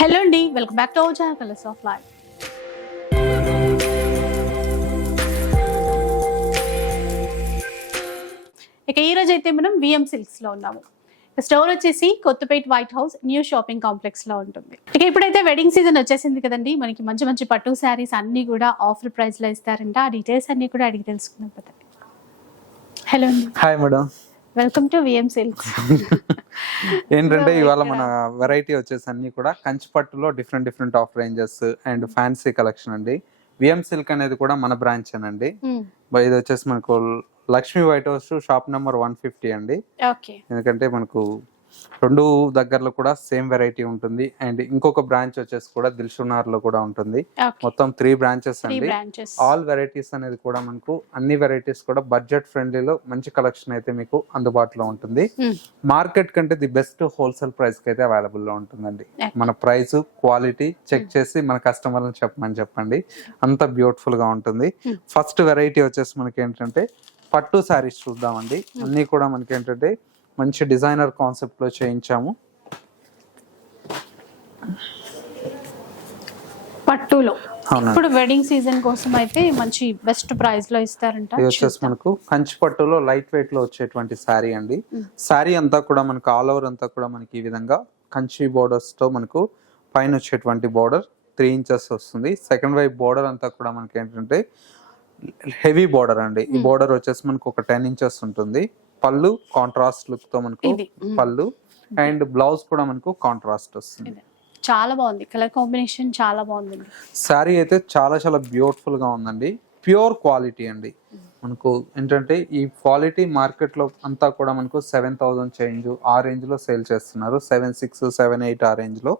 Hello అండి welcome back to our channel colours of life ఇక ఈ అయితే మనం విఎం సిల్క్స్లో ఉన్నాము. స్టోర్ వచ్చేసి Kothapet white house new shopping కాంప్లెక్స్లో ఉంటుంది. ఇక ఇప్పుడైతే వెడ్డింగ్ సీజన్ వచ్చేసింది కదండి మనకి మంచి మంచి పట్టు శారీస్ అన్ని కూడా ఆఫర్ ప్రైస్లో ఇస్తారంట. ఆ డీటెయిల్స్ అన్ని కూడా అడిగి తెలుసుకున్నాం కదండి hello hi madam welcome to VM silks ఏంటంటే ఇవాళ మన వెరైటీ వచ్చేసి అన్ని కూడా కంచి పట్టులో different different of ranges and fancy collection అండి విఎం సిల్క్ అనేది కూడా మన బ్రాంచ్ అండి బ- ఇది వచ్చేసి మనకు Lakshmi white house shop number one fifty అండి. ఎందుకంటే మనకు రెండు దగ్గరలో కూడా సేమ్ వెరైటీ ఉంటుంది. అండ్ ఇంకొక బ్రాంచ్ వచ్చేసి కూడా దిల్షునార్లో కూడా ఉంటుంది. మొత్తం త్రీ బ్రాంచెస్ అండి. ఆల్ వెరైటీస్ అనేది కూడా మనకు అన్ని వెరైటీస్ కూడా బడ్జెట్ ఫ్రెండ్లీలో మంచి కలెక్షన్ అయితే మీకు అందుబాటులో ఉంటుంది. మార్కెట్ కంటే ది బెస్ట్ హోల్సేల్ ప్రైస్కి అయితే అవైలబుల్లో ఉంటుందండి. మన ప్రైస్ క్వాలిటీ చెక్ చేసి మన కస్టమర్లను చెప్పమని చెప్పండి. అంత బ్యూటిఫుల్గా ఉంటుంది. ఫస్ట్ వెరైటీ వచ్చేసి మనకి ఏంటంటే పట్టు శారీస్ చూద్దామండి. అన్ని కూడా మనకి ఏంటంటే మంచి డిజైనర్ కాన్సెప్ట్లో చేయించాము. పట్టులో. ఇప్పుడు వెడ్డింగ్ సీజన్ కోసం అయితే మంచి బెస్ట్ ప్రైస్లో ఇస్తారంట. ఇది వచ్చేసి మనకు కంచి పట్టులో లైట్ వెయిట్లో వచ్చేటువంటి శారీ అండి. శారీ అంతా కూడా మనకు ఆల్ ఓవర్ అంతా కూడా మనకి ఈ విధంగా కంచి బోర్డర్స్తో మనకు పైన వచ్చేటువంటి బోర్డర్ త్రీ ఇంచెస్ వస్తుంది. సెకండ్ వైపు బోర్డర్ అంతా కూడా మనకి ఏంటంటే హెవీ బోర్డర్ అండి. ఈ. బోర్డర్ వచ్చేసి మనకు ఒక టెన్ ఇంచెస్ ఉంటుంది. పళ్ళు కాంట్రాస్ట్ లుక్తో మనకు. పళ్ళు అండ్ బ్లౌజ్ కూడా మనకు కాంట్రాస్ట్ వస్తుంది. చాలా బాగుంది. కలర్ కాంబినేషన్ చాలా బాగుంది శారీ అయితే చాలా చాలా బ్యూటిఫుల్గా ఉందండి. ప్యూర్ క్వాలిటీ అండి. మనకు ఏంటంటే ఈ క్వాలిటీ మార్కెట్లో అంతా కూడా మనకు సెవెన్ థౌసండ్ చేంజ్ ఆ రేంజ్లో సేల్ చేస్తున్నారు. సెవెన్ సిక్స్ సెవెన్ ఎయిట్ ఆ రేంజ్లో.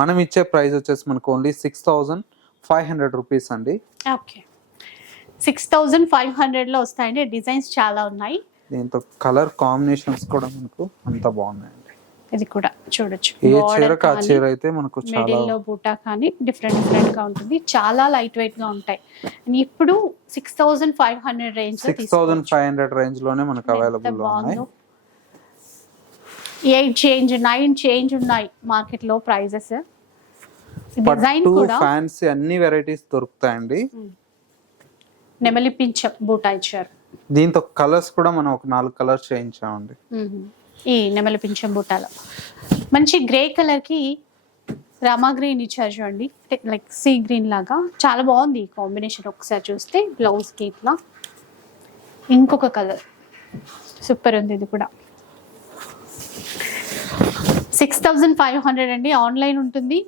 మనం ఇచ్చే ప్రైస్ వచ్చేసి మనకు only six thousand five hundred rupees అండి. ఓకే. సిక్స్ థౌజండ్ ఫైవ్ హండ్రెడ్లో వస్తాయండి. డిజైన్స్ చాలా ఉన్నాయి. దీంతో కలర్ కాంబినేషన్స్ కూడా మనకు అంత బాగున్నాయండి. ఇది కూడా చూడొచ్చు. ఏ చీరకు ఆ చీర అయితే మనకు చాలా మిడిల్లో బూటా కానీ డిఫరెంట్ డిఫరెంట్గా ఉంటుంది. చాలా లైట్ వెయిట్గా ఉంటాయి. ఇప్పుడు సిక్స్ థౌజండ్ ఫైవ్ హండ్రెడ్ రేంజ్లో సిక్స్ థౌసండ్ ఫైవ్ హండ్రెడ్ రేంజ్లోనే మనకు అవైలబుల్ ఉన్నాయి. ఎయిట్ చేంజ్ నైన్ చేంజ్ ఉన్నాయి మార్కెట్లో ప్రైజెస్ డిజైన్ కూడా ఫ్యాన్సీ అన్ని వెరైటీస్ దొరుకుతాయండి. నెమలి పింఛం బూటా ఇచ్చారు. దీంతో కలర్స్ కూడా మనం ఒక నాలుగు కలర్స్ చేయించామండి. ఈ నెమలి పింఛం బూటాలో. మంచి గ్రే కలర్కి రామా గ్రీన్ ఇచ్చారు చూడండి. లైక్ సీ గ్రీన్ లాగా. చాలా బాగుంది ఈ కాంబినేషన్ ఒకసారి చూస్తే బ్లౌజ్కి ఇట్లా ఇంకొక కలర్. సూపర్ ఉంది ఇది కూడా. సిక్స్ థౌజండ్ ఫైవ్ హండ్రెడ్ అండి. ఆన్లైన్ ఉంటుంది.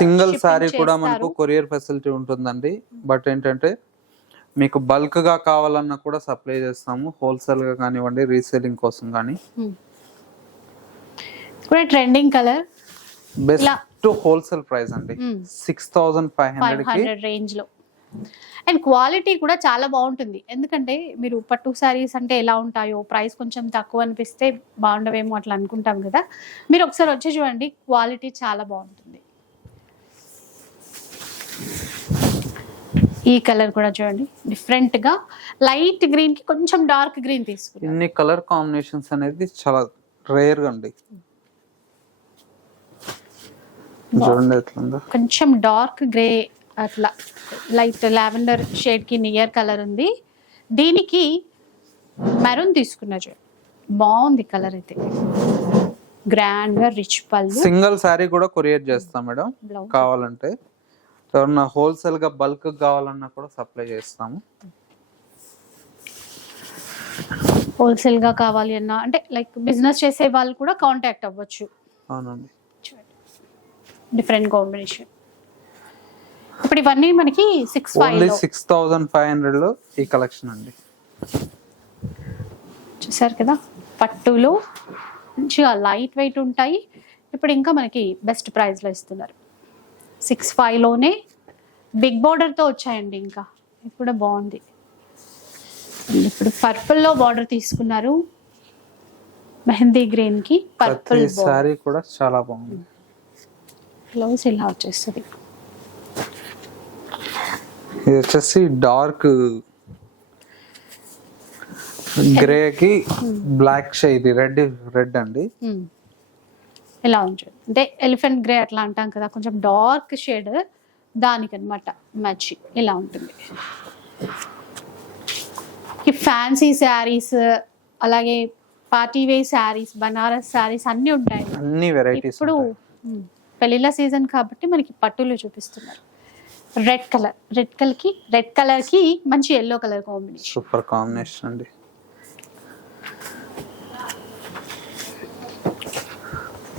సింగిల్ సారీ కూడా మనకు కొరియర్ ఫెసిలిటీ ఉంటుందండి. బట్ ఏంటంటే మీకు బల్క్గా కావాలన్నా కూడా సప్లై చేస్తాము. హోల్సేల్గా కానివ్వండి రీసేలింగ్ కోసం కానీ. కూడా trending colour. Best wholesale price అండి. సిక్స్ థౌసండ్ ఫైవ్ హండ్రెడ్ రేంజ్లో అండ్ క్వాలిటీ కూడా చాలా బాగుంటుంది. ఎందుకంటే మీరు పట్టు శారీస్ అంటే ఎలా ఉంటాయో ప్రైస్ కొంచెం తక్కువ అనిపిస్తే బాగుండవేమో అట్లా అనుకుంటాం కదా. మీరు ఒకసారి వచ్చి చూడండి. క్వాలిటీ చాలా బాగుంటుంది. ఈ కలర్ కూడా చూడండి. డిఫరెంట్గా లైట్ గ్రీన్కి కొంచెం డార్క్ గ్రీన్ తీసుకున్నాం ఇన్ని కలర్ కాంబినేషన్స్ అనేది చాలా రేర్గా అండి చూడండి ఎట్లుందో. కొంచెం డార్క్ గ్రే అట్లా లైట్ లావెండర్ షేడ్కి నియర్ కలర్ ఉంది. దీనికి మెరూన్ తీసుకున్నా చూడండి బాగుంది కలర్ అయితే. గ్రాండ్గా రిచ్ పళ్ళు. సింగిల్ సారీ కూడా కొరియర్ చేస్తాం మేడం. కావాలంటే. ఎవరన్నా హోల్సేల్గా బల్క్ కావాలన్నా కూడా సప్లై చేస్తాము. హోల్సేల్గా కావాలి అన్న అంటే లైక్ బిజినెస్ చేసే వాళ్ళు కూడా కాంటాక్ట్ అవ్వచ్చు. అవునండి. డిఫరెంట్ కాంబినేషన్ ఇప్పుడు ఇవన్నీ మనకి six only six thousand five హండ్రెడ్లో ఈ కలెక్షన్ అండి. చూసారు కదా? పట్టులో మంచిగా లైట్ వెయిట్ ఉంటాయి. ఇప్పుడు ఇంకా మనకి బెస్ట్ ప్రైస్లో ఇస్తున్నారు. సిక్స్ ఫైవ్లోనే బిగ్ బార్డర్తో వచ్చాయండి ఇంకా. ఇది కూడా బాగుంది. ఇప్పుడు పర్పుల్లో బార్డర్ తీసుకున్నారు. మెహందీ గ్రీన్కి పర్పుల్ సారీ కూడా చాలా బాగుంది. బ్లౌజ్ ఇలా వచ్చేస్తుంది? ఇది వచ్చేసి డార్క్ గ్రే కి బ్లాక్ షే ఇది రెడ్ రెడ్ అండి. Hmm. ఇలా ఉంటుంది అంటే ఎలిఫెంట్ గ్రే అట్లా అంటాం కదా కొంచెం డార్క్ షేడ్ దానికనమాట మ్యాచింగ్ ఇలా ఉంటుంది. ఈ ఫ్యాన్సీ శారీస్ అలాగే పార్టీ వే శారీస్ బనారస్ శారీస్ అన్నీ ఉంటాయి. అన్ని వెరైటీస్ ఇప్పుడు పెళ్ళిళ్ళ సీజన్ కాబట్టి మనకి పట్టులో చూపిస్తున్నారు. రెడ్ కలర్ రెడ్ కలర్కి రెడ్ కలర్కి మంచి yellow colour combination super combination అండి.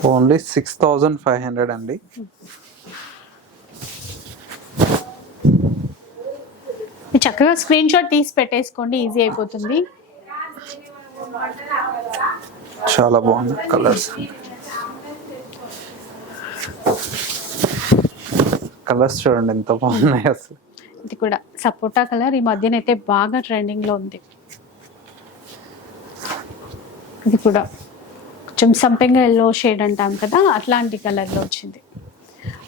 Only six thousand five hundred అండి. చక్కగా స్క్రీన్ షాట్ తీసి పెట్టేసుకోండి ఈజీ అయిపోతుంది. చాలా బాగుంది కలర్స్ కలర్స్ చూడండి ఎంత బాగున్నాయి అసలు. ఇది కూడా సపోటా కలర్ ఈ మధ్యన అయితే బాగా ట్రెండింగ్లో ఉంది. ఇది కూడా. కొంచెం సంపెంగ ఎల్లో షేడ్ అంటాం కదా అట్లాంటి కలర్లో వచ్చింది.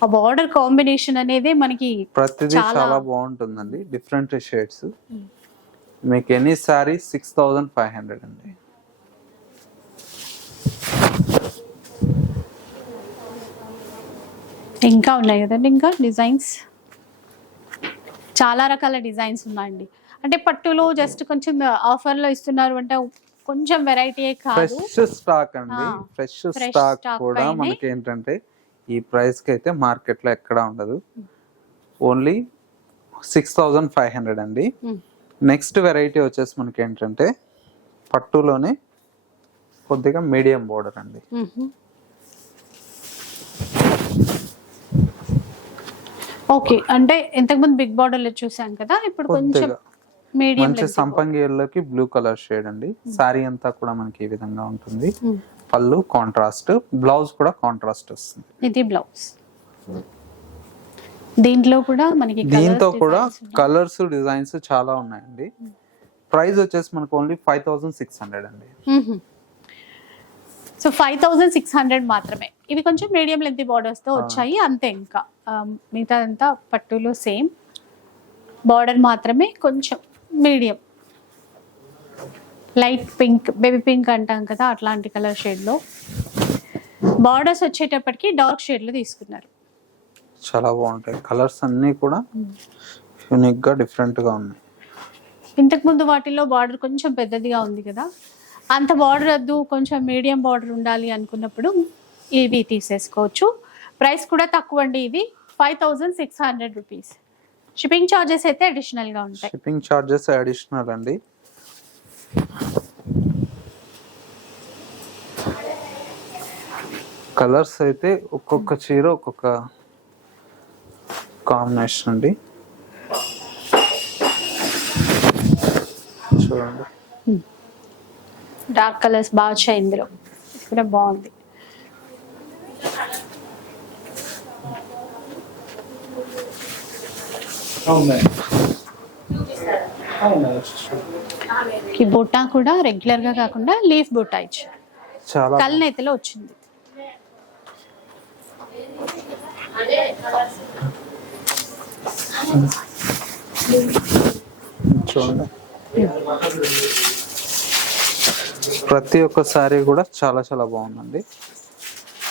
ఆ బార్డర్ కాంబినేషన్ అనేది మనకి ప్రతిదీ చాలా- చాలా బాగుంటుందండి డిఫరెంట్ షేడ్స్ మీకు any sari six thousand five hundred అండి. ఇంకా ఉన్నాయి కదండి ఇంకా డిజైన్స్ చాలా రకాల డిజైన్స్ ఉన్నాయండి. అంటే పట్టులో జస్ట్ కొంచెం ఆఫర్లో ఇస్తున్నారు అంటే కొంచెం వెరైటీయే కాదు ఫ్రెష్ స్టాక్ అండి ఫ్రెష్ స్టాక్ కూడా. మనకి ఏంటంటే ఈ ప్రైస్కి అయితే మార్కెట్లో ఎక్కడ ఉండదు only six thousand five hundred అండి. నెక్స్ట్ వెరైటీ వచ్చేసి మనకి ఏంటంటే పట్టులోనే కొద్దిగా మీడియం బోర్డర్ అండి. ఓకే అంటే ఇంతకుముందు బిగ్ బార్డర్ చూసాం కదా ఇప్పుడు కొంచెం మంచి సంపంగి ఎల్లోకి బ్లూ కలర్ షేడ్ అండి. సారీ అంతా కూడా మనకి ఈ విధంగా ఉంటుంది. పళ్ళు కాంట్రాస్ట్ బ్లౌజ్ కూడా కాంట్రాస్ట్ వస్తుంది. ఇది బ్లౌజ్ దీంట్లో కూడా మనకి దీంతో కూడా. కలర్స్ డిజైన్స్ చాలా ఉన్నాయండి. ప్రైస్ వచ్చేసి మనకు only five thousand six hundred అండి. So five thousand six hundred మాత్రమే. ఇవి కొంచెం మీడియం లెంత్ బార్డర్స్తో వచ్చాయి. అంతే ఇంకా. మిగతాదంతా పట్టులో సేమ్ బార్డర్ మాత్రమే కొంచెం. Medium. Light pink baby pink అంటాం కదా అట్లాంటి కలర్ షేడ్లో. బార్డర్స్ వచ్చేటప్పటికి డార్క్ షేడ్లో తీసుకున్నారు. చాలా బాగుంటాయి. కలర్స్ అన్నీ కూడా యూనిక్గా డిఫరెంట్గా ఉన్నాయి ఇంతకుముందు వాటిల్లో బార్డర్ కొంచెం పెద్దదిగా ఉంది కదా. అంత బార్డర్ వద్దు కొంచెం మీడియం బార్డర్ ఉండాలి అనుకున్నప్పుడు ఇవి తీసేసుకోవచ్చు. ప్రైస్ కూడా తక్కువ అండి ఇది five thousand six hundred rupees. Shipping charges అయితే అడిషనల్గా ఉంటాయి. షిప్పింగ్ చార్జెస్ అడిషనల్ అండి. కలర్స్ అయితే ఒక్కొక్క చీర ఒక్కొక్క కాంబినేషన్ అండి. చూడండి. డార్క్ కలర్స్ బాగా వచ్చాయి ఇందులో. ఇది కూడా బాగుంది. ఈ బుట్ట కూడా రెగ్యులర్గా కాకుండా లీఫ్ బుట్ట ఇచ్చారు. చాలా కల్నేతలో వచ్చింది. చూడండి. ప్రతి ఒక్క సారీ కూడా చాలా చాలా బాగుందండి.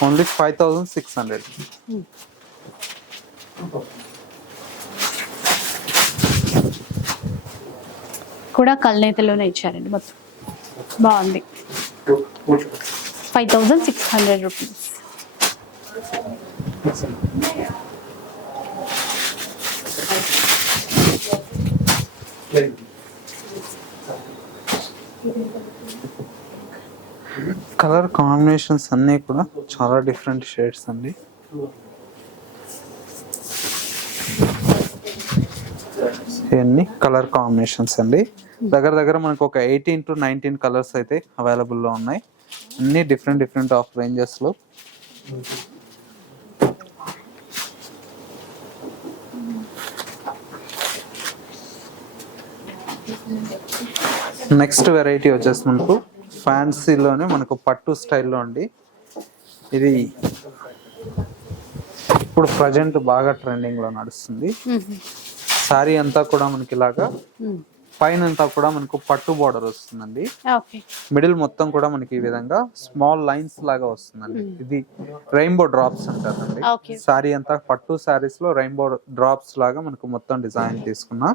Only five thousand six hundred కూడా కల్నేతలోనే ఇచ్చారండి మొత్తం. బాగుంది. Five thousand six hundred rupees. Colour combinations అన్నీ కూడా చాలా డిఫరెంట్ షేడ్స్ అండి. ఇవన్నీ కలర్ కాంబినేషన్స్ అండి. దగ్గర దగ్గర మనకు ఒక ఎయిటీన్ టు నైన్టీన్ కలర్స్ అయితే అవైలబుల్లో ఉన్నాయి. అన్ని డిఫరెంట్ డిఫరెంట్ ఆఫ్ రేంజెస్లో. నెక్స్ట్ వెరైటీ వచ్చేసి మనకు ఫ్యాన్సీలోనే మనకు పట్టు స్టైల్లో అండి. ఇది ఇప్పుడు ప్రజెంట్ బాగా ట్రెండింగ్లో నడుస్తుంది. శారీ అంతా కూడా మనకి ఇలాగా పైన అంతా కూడా మనకు పట్టు బార్డర్ వస్తుందండి. మిడిల్ మొత్తం కూడా మనకి ఈ విధంగా స్మాల్ లైన్స్ లాగా వస్తుందండి. ఇది రెయిన్బో డ్రాప్స్ అంటారండి. సారీ అంతా పట్టు సారీస్లో రెయిన్బో డ్రాప్స్ లాగా మనకు మొత్తం డిజైన్ తీసుకున్నాం.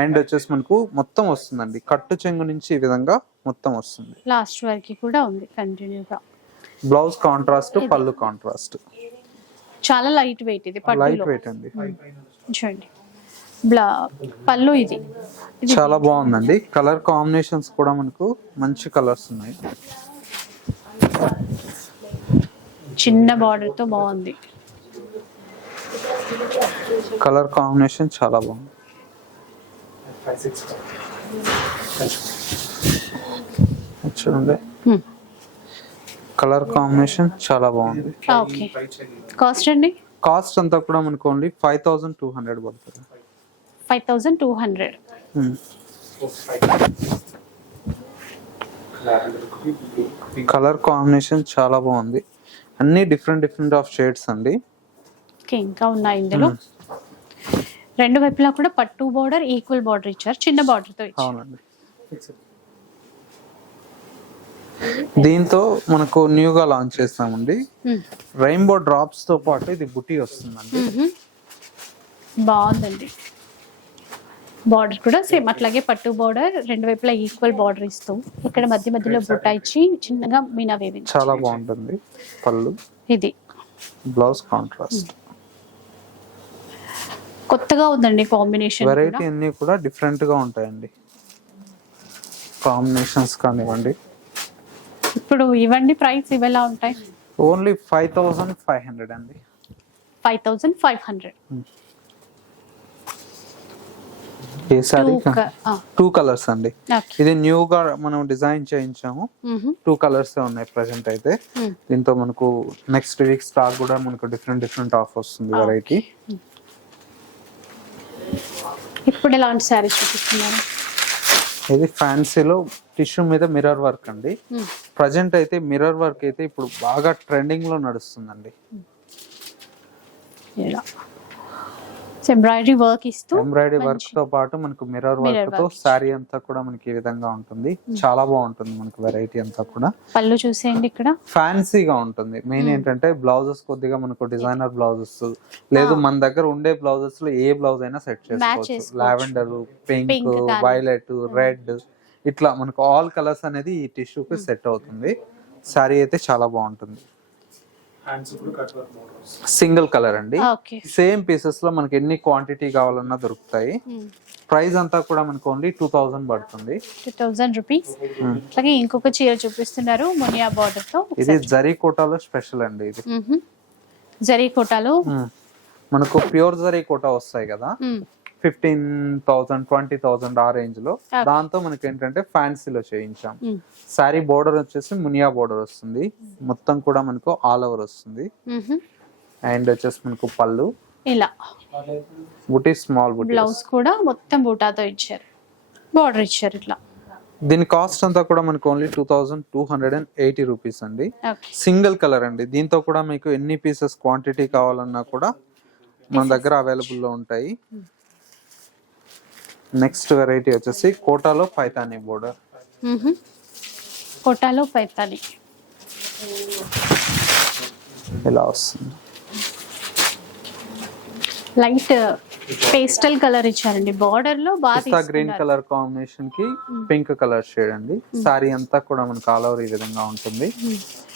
అండ్ వచ్చేసి మనకు మొత్తం వస్తుందండి. కట్టు చెంగు నుంచి ఈ విధంగా మొత్తం వస్తుంది. లాస్ట్ వరకు కూడా ఉంది కంటిన్యూగా బ్లౌజ్ కాంట్రాస్ట్ పళ్ళు కాంట్రాస్ట్ చాలా లైట్ వెయిట్ ఇది లైట్ వెయిట్ అండి. చూడండి. బ్లా పళ్ళు ఇది. చాలా బాగుందండి. కలర్ కాంబినేషన్స్ కూడా మనకు మంచి కలర్స్ ఉన్నాయి. చిన్న బార్డర్తో బాగుంది. కలర్ కాంబినేషన్ చాలా బాగుంది. చూడండి. కలర్ కాంబినేషన్ చాలా బాగుంది. కాస్ట్ అండి? కాస్ట్ అంతా కూడా మనకు only five thousand two hundred పడుతుంది. Five thousand two hundred. Hmm. Colour combination చాలా బాగుంది. అన్ని డిఫరెంట్ డిఫరెంట్ ఆఫ్ షేడ్స్ అండి. ఓకే ఇంకా ఉన్నాయి ఇందులో. రెండు వైపులా కూడా పట్టు బార్డర్ ఈక్వల్ బార్డర్ ఇచ్చారు. చిన్న బార్డర్తో అవునండి. దీంతో మనకు న్యూగా లాంచ్ చేస్తామండి. Hmm. రెయిన్బో డ్రాప్స్తో పాటు ఇది బుటీ వస్తుందండి. బాగుందండి. బార్డర్ కూడా సేమ్. అట్లాగే పట్టు బార్డర్ రెండు వైపులా ఈక్వల్ బార్డర్ ఇస్తూ ఇక్కడ మధ్య మధ్యలో బుట్ట ఇచ్చి చిన్నగా మీనా వేవింగ్ చాలా బాగుంటుంది. పళ్ళు. ఇది. బ్లౌజ్ కాంట్రాస్ట్ కొత్తగా ఉందండి కాంబినేషన్ వెరైటీ అన్ని కూడా డిఫరెంట్గా ఉంటాయండి. కాంబినేషన్స్ కానివ్వండి. ఇప్పుడు ఇవ్వండి ప్రైస్ ఇవి ఎలా ఉంటాయి? Only five thousand five hundred అండి. Five thousand five hundred a sari two colours అండి. ఇది న్యూగా మనం డిజైన్ చేయించాము. టూ కలర్స్ ఉన్నాయి ప్రజెంట్ అయితే. దీంతో మనకు నెక్స్ట్ వీక్ స్టాక్ కూడా మనకు డిఫరెంట్ డిఫరెంట్ ఆఫ్ వస్తుంది వెరైటీ ఇప్పుడు ఎలాంటి శారీస్ చూపిస్తున్నారు? ఇది ఫ్యాన్సీలో టిష్యూ మీద మిర్రర్ వర్క్ అండి. ప్రజెంట్ అయితే మిర్రర్ వర్క్ అయితే ఇప్పుడు బాగా ట్రెండింగ్లో నడుస్తుందండి. ఇలా ఎంబ్రాయిడరీ వర్క్ ఇస్తూ ఎంబ్రాయిడరీ వర్క్తో పాటు మనకు మిర్రర్ వర్క్. తో. శారీ అంతా కూడా మనకి ఈ విధంగా ఉంటుంది. చాలా బాగుంటుంది మనకి వెరైటీ అంతా కూడా. పళ్ళు చూసేయండి ఇక్కడ. ఫ్యాన్సీగా ఉంటుంది. మెయిన్ ఏంటంటే బ్లౌజెస్ కొద్దిగా మనకు డిజైనర్ బ్లౌజెస్ లేదు మన దగ్గర ఉండే బ్లౌజెస్లో ఏ బ్లౌజ్ అయినా సెట్ చేసుకోవచ్చు. Lavender pink. వైలెట్ రెడ్ ఇట్లా మనకు ఆల్ కలర్స్ అనేది ఈ టిష్యూకి సెట్ అవుతుంది. శారీ అయితే చాలా బాగుంటుంది. సింగిల్ కలర్ అండి. సేమ్ పీసెస్లో మనకి ఎన్ని క్వాంటిటీ కావాలన్నా దొరుకుతాయి. ప్రైస్ అంతా కూడా మనకు ఓన్లీ టూ థౌజండ్ పడుతుంది. టూ థౌజండ్ రూపీస్ అట్లాగే ఇంకొక చీర చూపిస్తున్నారు మునియా బార్డర్తో. ఇది జరీ కోటాలో స్పెషల్ అండి ఇది. జరీ కోటాలో. మ్మ్. మనకు ప్యూర్ జరీ కోటా వస్తాయి కదా. మ్మ్. ఫిఫ్టీన్ థౌసండ్ ట్వంటీ థౌసండ్ ఆ రేంజ్లో. దాంతో మనకి ఏంటంటే ఫ్యాన్సీలో చేయించాం. శారీ బోర్డర్ వచ్చేసి మునియా బోర్డర్ వస్తుంది. మొత్తం కూడా మనకు ఆల్ ఓవర్ వస్తుంది. అండ్ వచ్చేసి మనకు పళ్ళు. ఇలా. బుటీ స్మాల్ బుటీ బ్లౌజ్ కూడా మొత్తం బూటాతో ఇచ్చారు. బార్డర్ ఇచ్చారు ఇట్లా. దీని కాస్ట్ అంతా కూడా మనకు only two thousand two hundred and eighty rupees అండి. సింగిల్ కలర్ అండి. దీంతో కూడా మీకు ఎన్ని పీసెస్ క్వాంటిటీ కావాలన్నా కూడా మన దగ్గర అవైలబుల్లో ఉంటాయి. నెక్స్ట్ వెరైటీ వచ్చేసి కోటాలో పైతానీ బోర్డర్. కోటాలో పైతాలి ఇలా వస్తుంది? లైట్ పేస్టల్ కలర్ ఇచ్చారండి. బార్డర్లో బాగా గ్రీన్. కలర్ కాంబినేషన్కి పింక్ కలర్ షేడ్ అండి. సారీ అంతా కూడా మనకు ఆల్ ఓవర్ ఈ విధంగా ఉంటుంది.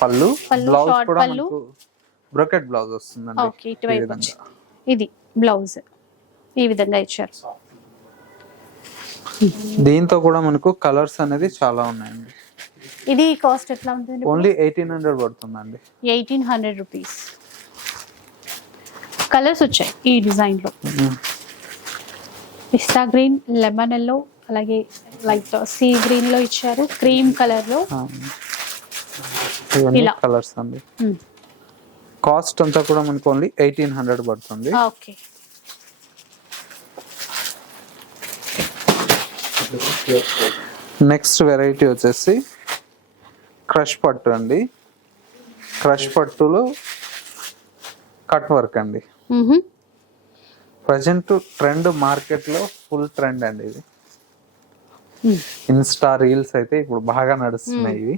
పళ్ళు బ్లౌజ్ కూడా. మనకు బ్రొకెట్ బ్లౌజ్ వస్తుందండి ఇది బ్లౌజ్ ఈ విధంగా ఇచ్చారు. దీంతో కూడా మనకు కలర్స్ అనేది చాలా ఉన్నాయండి. ఇది కాస్ట్ ఎట్లా ఉంటుంది? ఓన్లీ ఎయిటీన్ హండ్రెడ్ పడుతుందండి. Eighteen hundred rupees. కలర్స్ వచ్చాయి ఈ డిజైన్లో పిస్తా గ్రీన్ లెమన్ ఎల్లో అలాగే లైట్ సీ గ్రీన్లో ఇచ్చారు క్రీమ్ కలర్లో ఇలా. కలర్స్ అండి. కాస్ట్ అంతా కూడా మనకు ఓన్లీ ఎయిటీన్ హండ్రెడ్ పడుతుంది. ఓకే. నెక్స్ట్ వెరైటీ వచ్చేసి క్రష్ పట్టు అండి. క్రష్ పట్టులో కట్ వర్క్ అండి. ప్రజెంట్ ట్రెండ్ మార్కెట్లో ఫుల్ ట్రెండ్ అండి ఇది. ఇన్స్టా రీల్స్ అయితే ఇప్పుడు బాగా నడుస్తున్నాయి ఇవి.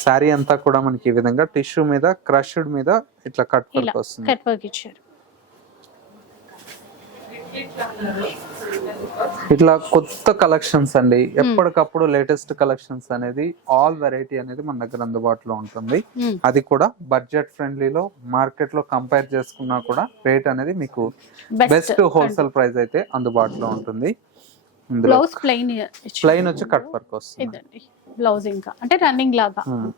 శారీ అంతా కూడా మనకి ఈ విధంగా టిష్యూ మీద క్రష్డ్ మీద ఇట్లా కట్ వర్క్ వస్తుంది. కట్ వర్క్ ఇచ్చారు. ఇట్లా కొత్త కలెక్షన్స్ అండి. ఎప్పటికప్పుడు లేటెస్ట్ కలెక్షన్స్ అనేది ఆల్ వెరైటీ అనేది మన దగ్గర అందుబాటులో ఉంటుంది. Hmm. అది కూడా బడ్జెట్ ఫ్రెండ్లీలో మార్కెట్లో కంపేర్ చేసుకున్నా కూడా రేట్ అనేది మీకు బెస్ట్ హోల్సేల్ ప్రైస్ అయితే అందుబాటులో ఉంటుంది. బ్లౌజ్ ప్లెయిన్ ప్లెయిన్ వచ్చి కట్ వర్క్ వస్తుంది. ఇదండి. బ్లౌజ్ ఇంకా. అంటే రన్నింగ్ లాగా. Hmm.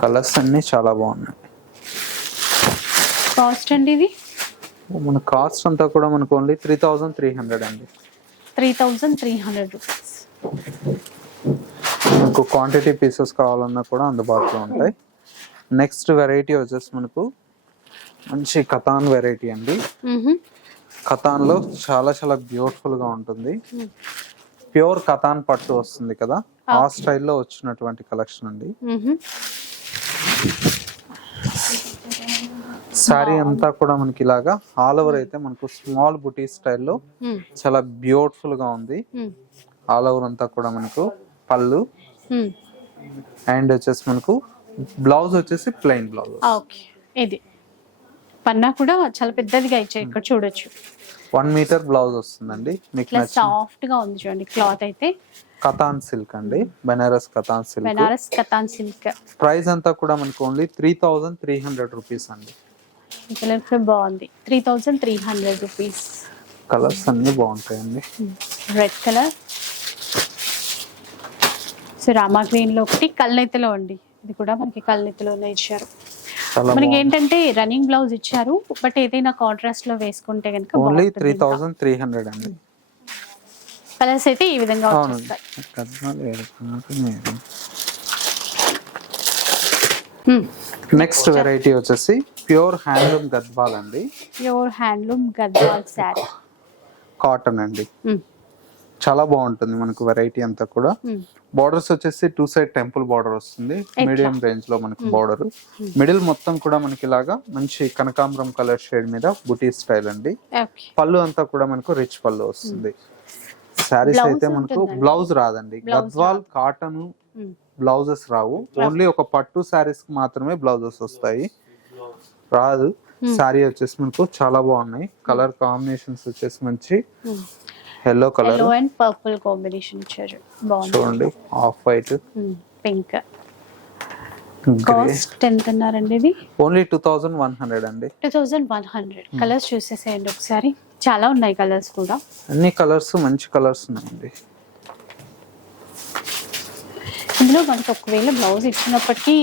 కలర్స్ అన్ని చాలా బాగున్నాయి. కాస్ట్ అండి ఇది? మన కాస్ట్ అంతా కూడా మనకు only three thousand three hundred అండి. Three thousand three hundred rupees మనకు క్వాంటిటీ పీసెస్ కావాలన్నా కూడా అందుబాటులో ఉంటాయి. నెక్స్ట్ వెరైటీ వచ్చేసి మనకు మంచి కథాన్ వెరైటీ అండి. కథాన్లో చాలా చాలా బ్యూటిఫుల్గా ఉంటుంది. ప్యూర్ కథాన్ పట్టు వస్తుంది కదా. ఆ స్టైల్లో వచ్చినటువంటి కలెక్షన్ అండి. శారీ అంతా కూడా మనకి ఇలాగా ఆల్ ఓవర్ అయితే మనకు స్మాల్ బుటీ స్టైల్లో చాలా బ్యూటిఫుల్గా ఉంది. ఆల్ ఓవర్ అంతా కూడా మనకు పళ్ళు. అండ్ వచ్చేసి మనకు బ్లౌజ్ వచ్చేసి ప్లెయిన్ బ్లౌజ్ ఓకే ఇది. పన్నా కూడా చాలా పెద్దదిగా ఇచ్చాయి. ఇక్కడ చూడొచ్చు. వన్ మీటర్ బ్లౌజ్ వస్తుందండి. మీకు సాఫ్ట్గా ఉంది చూడండి. క్లాత్ అయితే. కథాన్ సిల్క్ అండి. Banaras katan silk. Banaras katan silk. Price అంతా కూడా మనకు only three thousand three hundred rupees అండి. కలర్ కూడా బాగుంది. Three thousand three hundred rupees. Colours అన్ని బాగుంటాయండి. Red colour. సో రామా గ్రీన్లో ఒకటి కల్నెత్తలో అండి. ఇది కూడా మనకి కల్నెత్తలోనే ఇచ్చారు. మనకి ఏంటంటే రన్నింగ్ బ్లౌజ్ ఇచ్చారు బట్ ఏదైనా కాంట్రాస్ట్లో వేసుకుంటే కనుక only three thousand three hundred అండి. కలర్స్ అయితే ఈ విధంగా వచ్చేస్తాయి. Hmm. నెక్స్ట్ వెరైటీ వచ్చేసి ప్యూర్ హ్యాండ్లూమ్ గద్వాల్ అండి. Pure handloom Gadwal sari cotton అండి. చాలా బాగుంటుంది మనకు వెరైటీ అంతా కూడా. Hmm. బార్డర్స్ వచ్చేసి టూ సైడ్ టెంపుల్ బార్డర్ వస్తుంది. మీడియం రేంజ్లో మనకి బార్డర్ మిడిల్ మొత్తం కూడా మనకి ఇలాగా మంచి కనకాంబరం కలర్ షేడ్ మీద బుటీ స్టైల్ అండి. పళ్ళు అంతా కూడా మనకు రిచ్ పళ్ళు వస్తుంది. శారీస్ Blouse అయితే మనకు. బ్లౌజ్ రాదండి. గద్వాల్ కాటన్ బ్లౌజెస్ రావు. ఓన్లీ ఒక పట్టు శారీస్కి మాత్రమే బ్లౌజెస్ వస్తాయి. రాదు. శారీ వచ్చేసి మనకు చాలా బాగున్నాయి. కలర్ కాంబినేషన్స్ వచ్చేసి మంచి yellow colour and purple combination చూడండి. ఆఫ్ వైట్ పింక్ కాస్ట్ ఎంత అన్నారండి ఇది? Only two thousand one hundred అండి. Two thousand one hundred colours చూసేసేయండి ఒకసారి. చాలా ఉన్నాయి కలర్స్ కూడా. అన్ని కలర్స్ మంచి కలర్స్ ఉన్నాయండి. ఇందులో మనకి ఒకవేళ బ్లౌజ్ ఇచ్చినప్పటికీ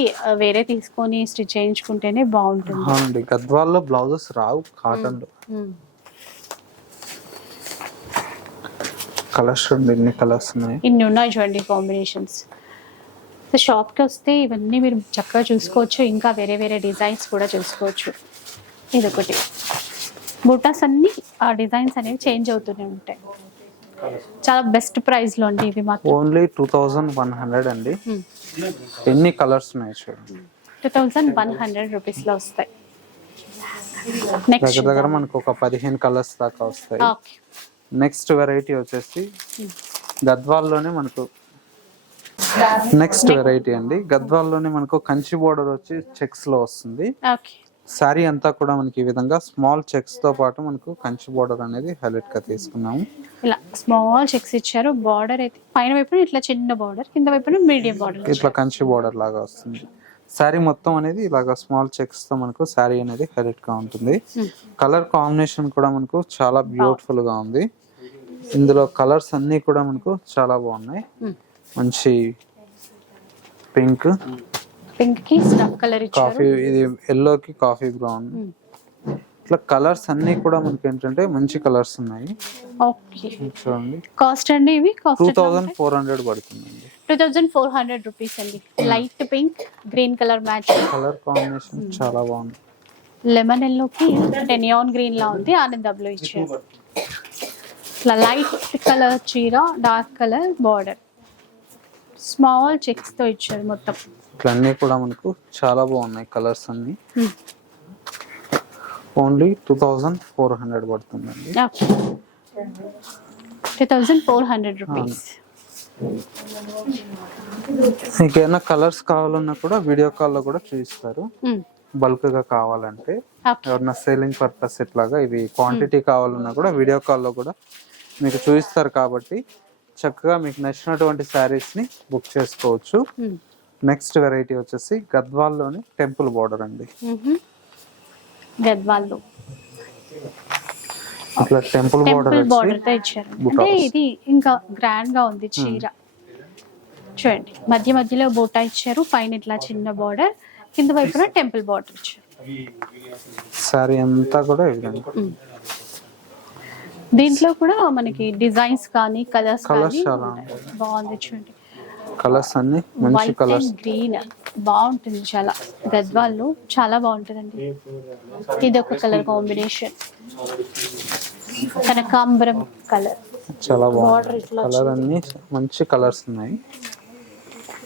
వేరే తీసుకొని స్టిచ్ చేయించుకుంటేనే బాగుంటుంది. అవునండి. గద్వాల్లో బ్లౌజెస్ రావు కాటన్లో. కలర్స్ చూడండి ఎన్ని కలర్స్ ఉన్నాయి? ఇన్ని ఉన్నాయి చూడండి కాంబినేషన్స్ సో షాప్కి వస్తే ఇవన్నీ మీరు చక్కగా చూసుకోవచ్చు. ఇంకా వేరే వేరే డిజైన్స్ కూడా చూసుకోవచ్చు. ఇది ఒకటి బూటాస్ అన్ని ఆ డిజైన్స్ అనేవి చేంజ్ అవుతూనే ఉంటాయి. చాలా బెస్ట్ ప్రైస్లో అండి ఇవి మాత్రం. Only two thousand one hundred అండి. ఎన్ని కలర్స్ ఉన్నాయి చూడండి. టూ థౌజండ్ వన్ హండ్రెడ్ రూపీస్లో వస్తాయి. నెక్స్ట్ దగ్గర దగ్గర మనకు ఒక పదిహేను కలర్స్ దాకా వస్తాయి. నెక్స్ట్ వెరైటీ వచ్చేసి గద్వాల్లోనే మనకు నెక్స్ట్ వెరైటీ అండి. గద్వాల్లోనే మనకు కంచి బోర్డర్ వచ్చి చెక్స్లో వస్తుంది శారీ అంతా కూడా మనకి ఈ విధంగా స్మాల్ చెక్స్తో పాటు మనకు కంచి బోర్డర్ అనేది హైలైట్గా తీసుకున్నాము. ఇలా స్మాల్ చెక్స్ ఇచ్చారు. బార్డర్ అయితే పైన వైపున ఇట్లా చిన్న బార్డర్ కింద వైపున మీడియం బార్డర్ ఇట్లా కంచి బోర్డర్ లాగా వస్తుంది. శారీ మొత్తం అనేది ఇలాగా స్మాల్ చెక్స్తో మనకు శారీ అనేది హైలైట్గా ఉంటుంది. కలర్ కాంబినేషన్ కూడా మనకు చాలా బ్యూటిఫుల్గా ఉంది. ఇందులో కలర్స్ అన్ని కూడా మనకు చాలా బాగున్నాయి. మంచి పింక్. పింక్కి స్టఫ్ కలర్ కాఫీ ఇది ఎల్లో కి కాఫీ బ్రౌన్. ఇట్లా కలర్స్ అన్ని కూడా మనకి ఏంటంటే మంచి కలర్స్ ఉన్నాయి. ఓకే. చూడండి. కాస్ట్ అండి ఇవి? Two cost thousand four hundred పడుతుందండి. Two thousand four hundred rupees అండి. Light pink green colour match. Colour combination చాలా బాగుంది. లెమన్ ఎల్లోకి అంటే నియాన్ గ్రీన్ లా ఉంది ఆనందంలో ఇచ్చారు. ఇట్లా లైట్ కలర్ చీర డార్క్ కలర్ బార్డర్. స్మాల్ చెక్స్తో ఇచ్చారు మొత్తం. ఇట్లా అన్ని కూడా మనకు చాలా బాగున్నాయి కలర్స్ అన్ని. Only two thousand four hundred పడుతుందండి. Two thousand four hundred rupees మీకు ఏమైనా కలర్స్ కావాలన్నా కూడా వీడియో కాల్లో కూడా చూపిస్తారు. బల్క్గా కావాలంటే ఎవరన్నా సేలింగ్ పర్పస్ ఇట్లాగా ఇవి క్వాంటిటీ కావాలన్నా కూడా వీడియో కాల్లో కూడా మీకు చూపిస్తారు కాబట్టి చక్కగా మీకు నచ్చినటువంటి శారీస్ని బుక్ చేసుకోవచ్చు. నెక్స్ట్ వెరైటీ వచ్చేసి గద్వాల్లోని టెంపుల్ బోర్డర్ అండి. గద్వాల్లో. ఇట్లా టెంపుల్ బోర్డర్ బార్డర్తో ఇచ్చారు. అంటే ఇది ఇంకా గ్రాండ్గా ఉంది చీర. చూడండి మధ్య మధ్యలో బోటా ఇచ్చారు పైన ఇట్లా చిన్న బార్డర్ కింద వైపున టెంపుల్ బార్డర్ ఇచ్చారు. శారీ అంతా కూడా దీంట్లో కూడా మనకి డిజైన్స్ కానీ కలర్స్ కానీ చాలా. బాగుంది చూడండి. కలర్స్ అన్ని మంచి కలర్స్ గ్రీన్ బాగుంటుంది చాలా. గద్వాల్లో చాలా బాగుంటుందండి. ఇది ఒక కలర్ కాంబినేషన్ కనకాంబరం కలర్ చాలా బాగుంది. కలర్ అన్ని మంచి కలర్స్ ఉన్నాయి.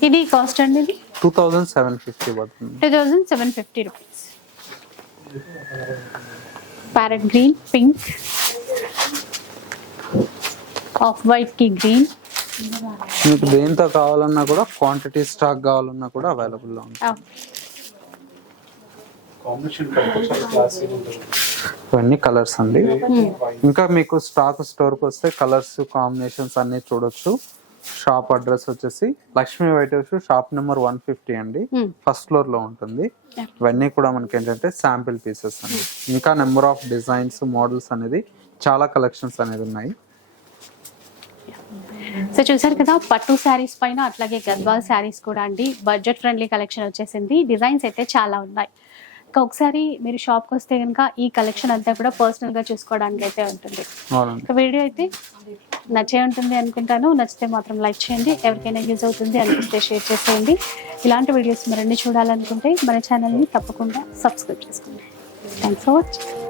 ఇది కాస్ట్ అండి ఇది? టూ థౌజండ్ సెవెన్ ఫిఫ్టీ పడుతుంది. Two thousand seven fifty rupees parrot green pink of వైట్కి green. మీకు దేంతో కావాలన్నా కూడా క్వాంటిటీ స్టాక్ కావాలన్నా కూడా అవైలబుల్లో ఉంది ఇవన్నీ కలర్స్ అండి. ఇంకా మీకు స్టాక్ స్టోర్కి వస్తే కలర్స్ కాంబినేషన్స్ అన్ని చూడొచ్చు. షాప్ అడ్రస్ వచ్చేసి Lakshmi white house shop number one fifty అండి. ఫస్ట్ ఫ్లోర్లో ఉంటుంది. ఇవన్నీ కూడా మనకి ఏంటంటే శాంపిల్ పీసెస్ అండి. ఇంకా నెంబర్ ఆఫ్ డిజైన్స్ మోడల్స్ అనేది చాలా కలెక్షన్స్ అనేది ఉన్నాయి. సో చూసారు కదా పట్టు శారీస్ పైన అట్లాగే గద్వాల్ శారీస్ కూడా అండి. బడ్జెట్ ఫ్రెండ్లీ కలెక్షన్ వచ్చేసింది. డిజైన్స్ అయితే చాలా ఉన్నాయి. ఇంకా ఒకసారి మీరు షాప్కి వస్తే కనుక ఈ కలెక్షన్ అంతా కూడా personal గా చూసుకోవడానికి అయితే ఉంటుంది. ఒక వీడియో అయితే నచ్చే ఉంటుంది అనుకుంటాను. నచ్చితే మాత్రం లైక్ చేయండి. ఎవరికైనా యూజ్ అవుతుంది అనిపిస్తే షేర్ చేసేయండి. ఇలాంటి వీడియోస్ మరిన్ని చూడాలనుకుంటే మన ఛానల్ని తప్పకుండా సబ్స్క్రైబ్ చేసుకోండి. Thanks for watching.